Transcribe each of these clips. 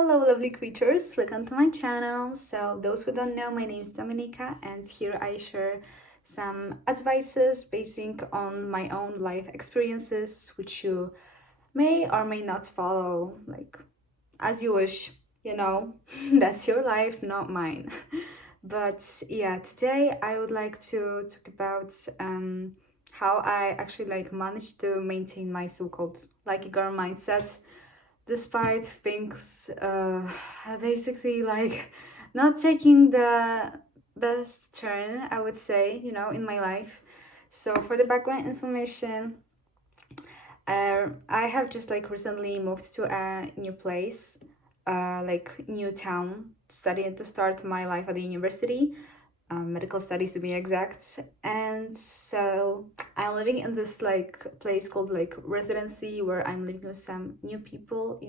Hello, lovely creatures. Welcome to my channel. So, those who don't know, my name is Dominika, and here I share some advices basing on my own life experiences, which you may or may not follow, like as you wish. You know, that's your life, not mine. But yeah, today I would like to talk about how I actually managed to maintain my so-called lucky girl mindset despite things basically not taking the best turn, I would say, in my life. So for the background information, I have just recently moved to a new place, new town, to start my life at the university, medical studies to be exact. And so I'm living in this place called residency, where I'm living with some new people.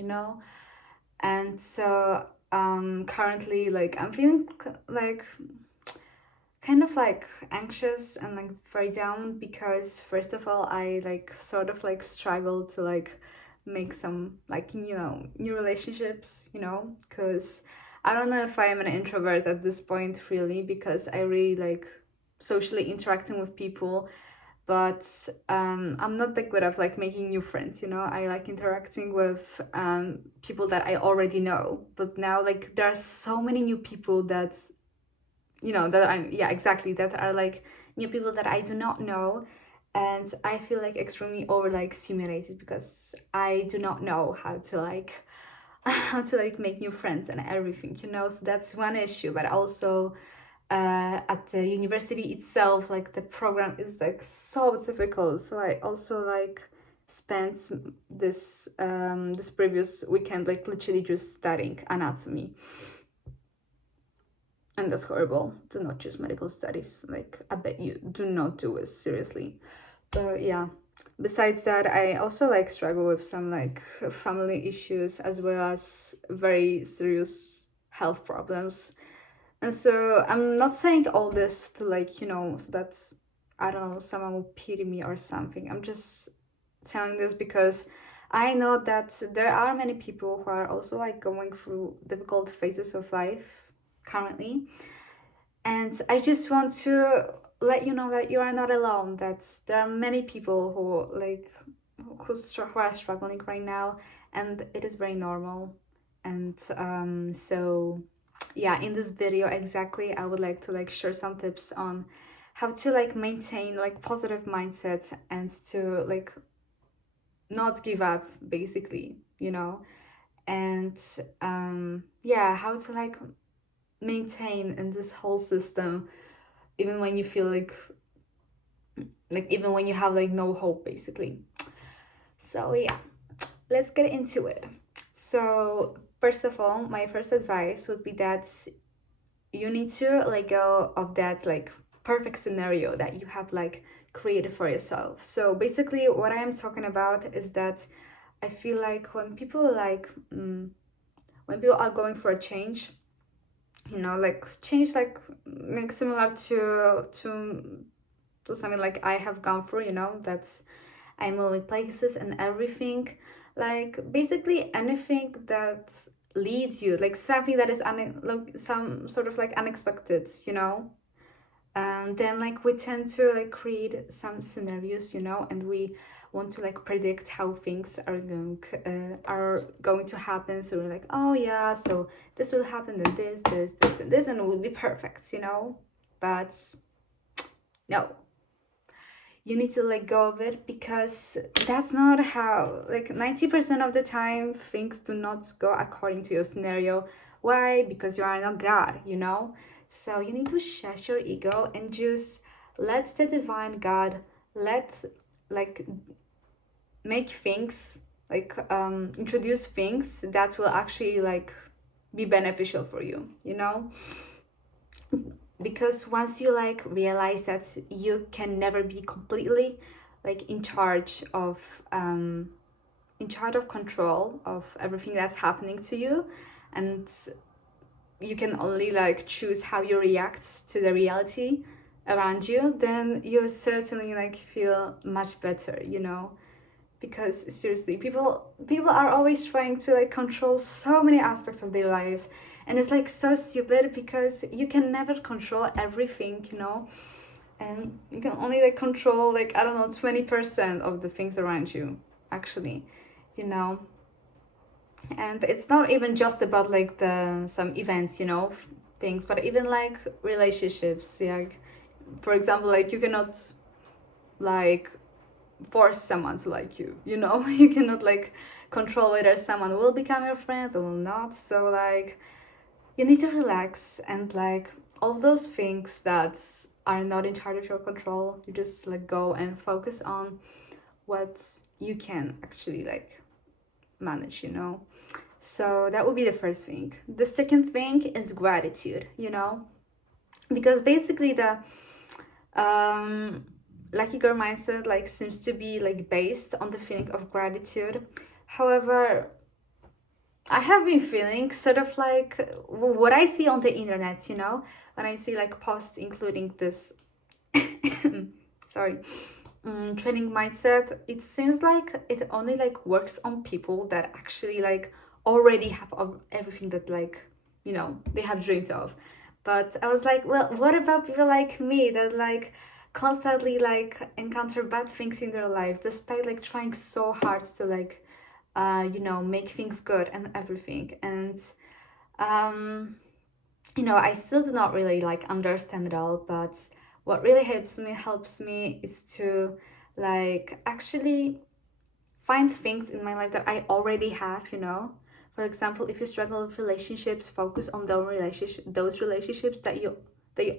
And so currently I'm feeling kind of anxious and very down, because first of all I sort of struggle to make some new relationships, because I don't know if I am an introvert at this point, really, because I really like socially interacting with people, but I'm not that good at making new friends. I like interacting with people that I already know, but now there are so many new people that that I'm yeah exactly that are new people that I do not know, and I feel extremely over stimulated, because I do not know how to how to make new friends and everything. So that's one issue. But also at the university itself, the program is so difficult, so I also spent this previous weekend literally just studying anatomy, and that's horrible. Do not choose medical studies. I bet you do not do it, seriously. But yeah, besides that, I also struggle with some family issues, as well as very serious health problems. And so I'm not saying all this to so that, I don't know, someone will pity me or something. I'm just telling this because I know that there are many people who are also going through difficult phases of life currently. And I just want to let you know that you are not alone, that there are many people who are struggling right now, and it is very normal. And so yeah, in this video exactly, I would like to share some tips on how to maintain positive mindset, and to not give up, basically. And yeah, how to maintain in this whole system, even when you feel even when you have no hope, basically. So yeah, let's get into it. So first of all, my first advice would be that you need to let go of that perfect scenario that you have created for yourself. So basically what I am talking about is that I feel when people when people are going for a change, change similar to something I have gone through, that's I'm moving places and everything, basically anything that leads you, something that is some sort of unexpected, and then we tend to create some scenarios, and we want to predict how things are going to happen. So we're oh yeah, so this will happen, and this and this, and it will be perfect. But no, you need to let go of it, because that's not how 90% of the time things do not go according to your scenario. Why? Because you are not God. So you need to shush your ego and just let the divine God let like make things introduce things that will actually be beneficial for you. Because once you realize that you can never be completely in charge of control of everything that's happening to you, and you can only choose how you react to the reality around you, then you certainly feel much better. because seriously, people are always trying to like control so many aspects of their lives, and it's like so stupid because you can never control everything, you know, and you can only like control like, I don't know, 20% of the things around you, actually, you know. And it's not even just about like the some events, you know, things, but even like relationships. Yeah, like, for example, like you cannot like force someone to like you, you know. You cannot like control whether someone will become your friend or will not. So like you need to relax, and like all those things that are not entirely of your control, you just let go and focus on what you can actually like manage, you know. So that would be the first thing. The second thing is gratitude, you know, because basically the um lucky girl mindset like seems to be like based on the feeling of gratitude. However, I have been feeling sort of like what I see on the internet, you know, when I see like posts including this sorry, training mindset, it seems like it only like works on people that actually like already have everything that like, you know, they have dreamed of. But I was like, well, what about people like me that like constantly like encounter bad things in their life despite like trying so hard to like you know, make things good and everything. And um you know, I still do not really like understand it all, but what really helps me is to like actually find things in my life that I already have, you know. For example, if you struggle with relationships, focus on those relationships that you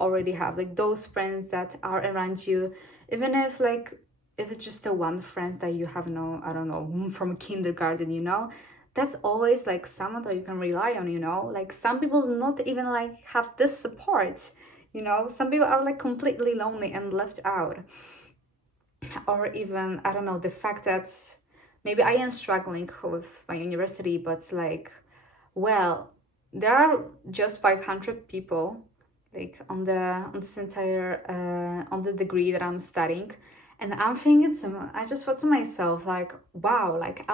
already have, like those friends that are around you, even if like if it's just the one friend that you have, no, I don't know, from kindergarten, you know, that's always like someone that you can rely on, you know. Like some people do not even like have this support, you know. Some people are like completely lonely and left out. Or even, I don't know, the fact that maybe I am struggling with my university, but like, well, there are just 500 people like on this entire on the degree that I'm studying, and I'm thinking I just thought to myself like, wow, like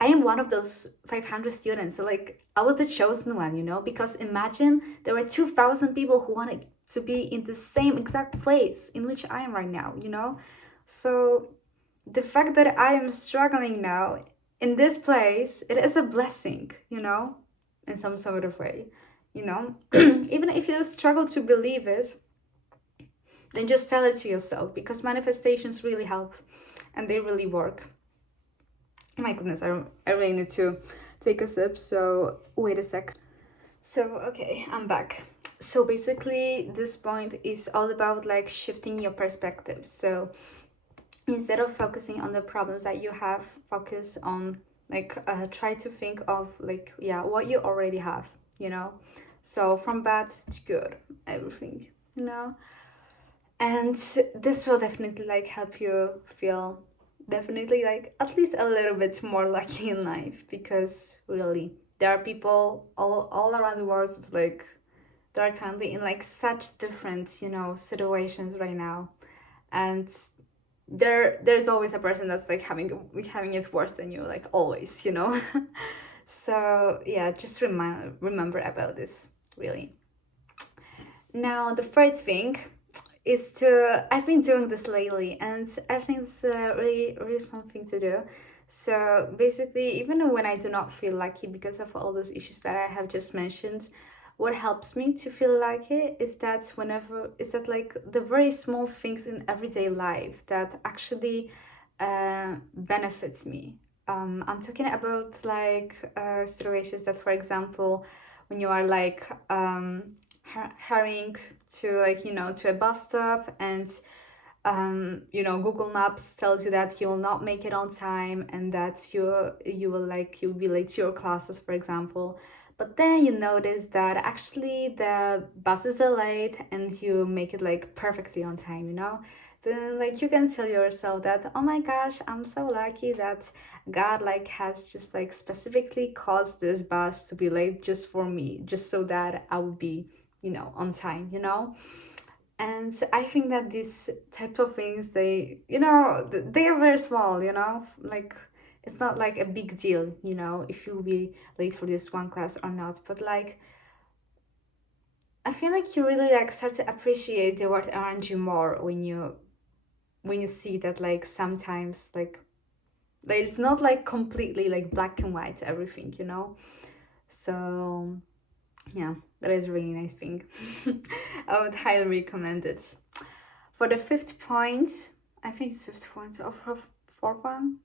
I am one of those 500 students. So like I was the chosen one, you know, because imagine there were 2,000 people who wanted to be in the same exact place in which I am right now, you know. So the fact that I am struggling now in this place, it is a blessing, you know, in some sort of way, you know. Even if you struggle to believe it, then just tell it to yourself, because manifestations really help and they really work. Oh my goodness, I really need to take a sip, so wait a sec. So, okay, I'm back. So basically, this point is all about like shifting your perspective. So instead of focusing on the problems that you have, focus on like try to think of like, yeah, what you already have, you know. So from bad to good, everything, you know. And this will definitely like help you feel definitely like at least a little bit more lucky in life, because really there are people all around the world like that are currently in like such different, you know, situations right now. And there's always a person that's like having it worse than you, like always, you know. So yeah, just remember about this, really. Now the third thing is to, I've been doing this lately and I think it's really something to do. So basically, even when I do not feel lucky because of all those issues that I have just mentioned, what helps me to feel lucky is that like the very small things in everyday life that actually benefits me. I'm talking about like situations that, for example, when you are like hurrying to like, you know, to a bus stop, and you know, Google Maps tells you that you will not make it on time and that you'll be late to your classes, for example. But then you notice that actually the bus is delayed and you make it like perfectly on time, you know. Then like you can tell yourself that, oh my gosh, I'm so lucky that God like has just like specifically caused this bus to be late just for me, just so that I would be, you know, on time, you know. And I think that these type of things, they, you know, they are very small, you know, like it's not like a big deal, you know, if you'll be late for this one class or not. But like, I feel like you really like start to appreciate the world around you more when you see that like sometimes like it's not like completely like black and white everything, you know. So yeah, that is a really nice thing. I would highly recommend it. For the fifth point, I think it's fifth point or fourth one.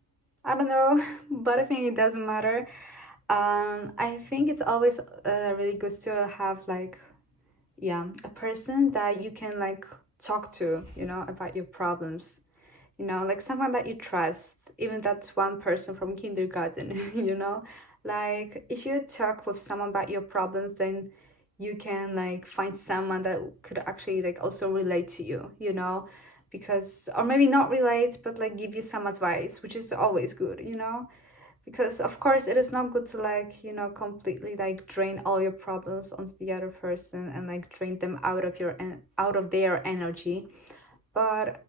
I don't know, but I think it doesn't matter. I think it's always really good to have like, yeah, a person that you can like talk to, you know, about your problems. You know, like someone that you trust, even that's one person from kindergarten, you know. Like if you talk with someone about your problems, then you can like find someone that could actually like also relate to you, you know, because or maybe not relate, but like give you some advice, which is always good, you know, because of course it is not good to like, you know, completely like drain all your problems onto the other person and like drain them out of out of their energy. But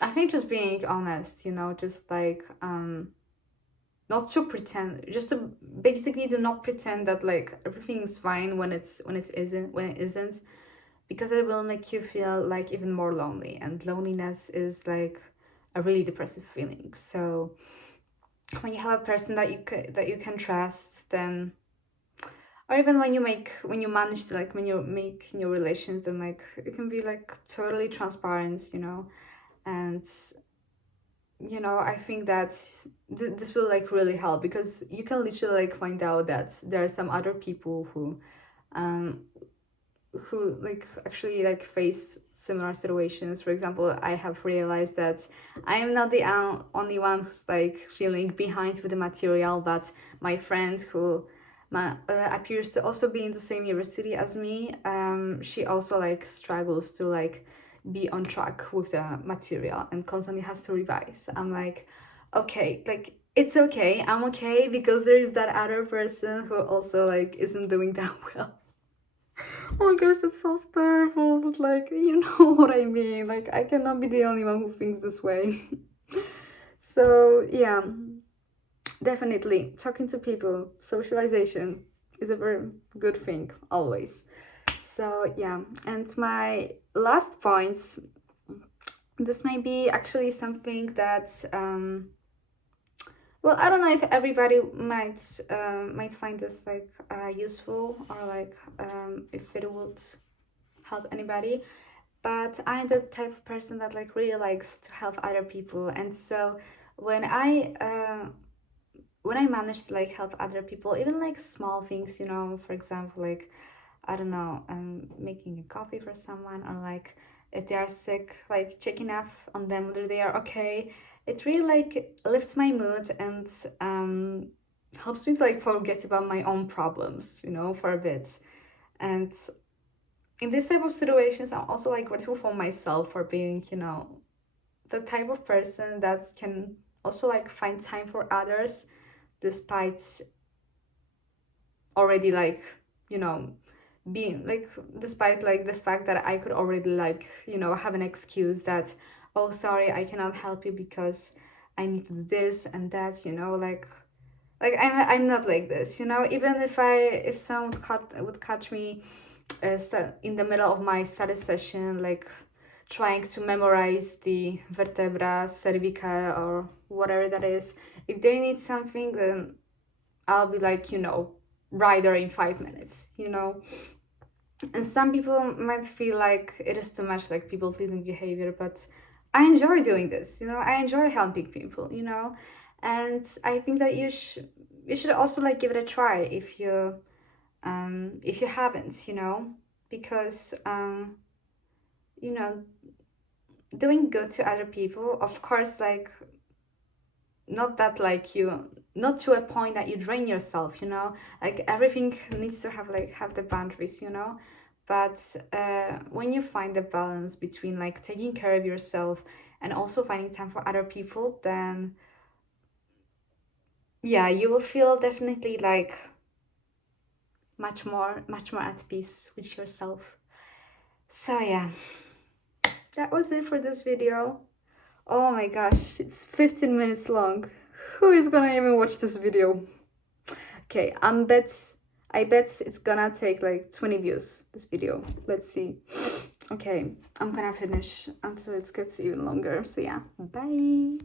I think just being honest, you know, just like not to pretend, just to basically to not pretend that like everything's fine when it isn't, because it will make you feel like even more lonely, and loneliness is like a really depressive feeling. So when you have a person that that you can trust, then, or even when you manage to like when you make new relations, then like you can be like totally transparent, you know. And you know, I think that this will like really help, because you can literally like find out that there are some other people um who like actually like face similar situations. For example, I have realized that I am not the only one who's like feeling behind with the material, but my friend who appears to also be in the same university as me, she also like struggles to like be on track with the material and constantly has to revise. I'm like, okay, like it's okay, I'm okay, because there is that other person who also like isn't doing that well. Oh my gosh, that sounds terrible, but like, you know what I mean. Like, I cannot be the only one who thinks this way. So, yeah, definitely talking to people, socialization is a very good thing, always. So, yeah, and my last point, this may be actually something that, well, I don't know if everybody might find this like useful, or like if it would help anybody, but I'm the type of person that like really likes to help other people. And so when I manage to like help other people, even like small things, you know, for example, like I don't know, making a coffee for someone, or like if they are sick, like checking up on them whether they are okay, it really like lifts my mood and helps me to like forget about my own problems, you know, for a bit. And in this type of situations, I'm also like grateful for myself for being, you know, the type of person that can also like find time for others, despite already like, you know, being like, despite like the fact that I could already like, you know, have an excuse that, oh sorry, I cannot help you because I need to do this and that, you know, like I'm not like this, you know. Even if someone would catch me in the middle of my study session, like trying to memorize the vertebra cervical or whatever that is, if they need something, then I'll be like, you know, right there in 5 minutes, you know. And some people might feel like it is too much like people pleasing behavior, but I enjoy doing this, you know. I enjoy helping people, you know. And I think that you should also like give it a try if you haven't, you know, because you know, doing good to other people, of course, like not that like you, not to a point that you drain yourself, you know, like everything needs to have the boundaries, you know. But when you find the balance between like taking care of yourself and also finding time for other people, then yeah, you will feel definitely like much more at peace with yourself. So yeah, that was it for this video. Oh my gosh, it's 15 minutes long. Who is gonna even watch this video? Okay, I bet it's gonna take like 20 views, this video. Let's see. Okay, I'm gonna finish until it gets even longer. So yeah, bye.